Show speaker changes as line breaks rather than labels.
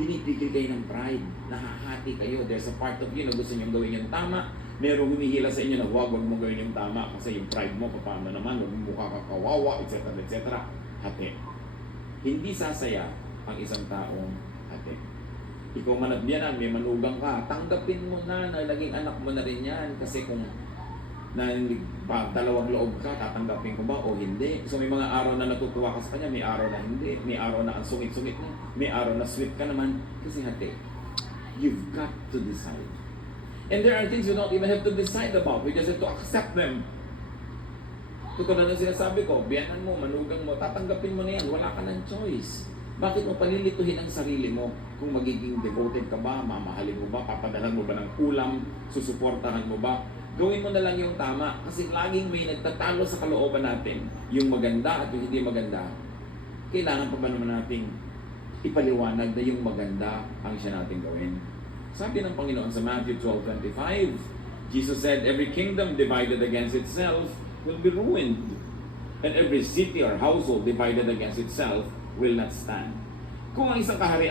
pinipigil kayo ng pride. Nahahati kayo. There's a part of you na gusto niyong gawin yung tama. Merong humihila sa inyo na huwag, huwag mo gawin yung tama kasi yung pride mo, paano naman, huwag mo mukha ka kawawa, etc. etc. Hati. Hindi sasaya ang isang taong hati. Ikaw man at biyanan, may manugang ka, tanggapin mo na na naging anak mo na rin yan. Kasi kung na pa, dalawang loob ka, tatanggapin ko ba o hindi? So may mga araw na natutuwa ka sa kanya, may araw na hindi, may araw na ang sungit-sungit mo, may araw na sweet ka naman. Kasi hati, you've got to decide. And there are things you don't even have to decide about. We just have to accept them. Tulad ng sinasabi ko, biyanan mo, manugang mo, tatanggapin mo na yan. Wala ka ng choice. Bakit mo palilituhin ang sarili mo kung magiging devoted ka ba, mamahalin mo ba, papadalan mo ba ng ulam, susuportahan mo ba? Gawin mo na lang yung tama kasi laging may nagtatalo sa kalooban natin. Yung maganda at yung hindi maganda. Kailangan pa ba naman nating ipaliwanag na yung maganda ang siya nating gawin? Sabi ng Panginoon sa Matthew 12.25, Jesus said, Every kingdom divided against itself will be ruined. And every city or household divided against itself will not stand. Kung ang isang kaharian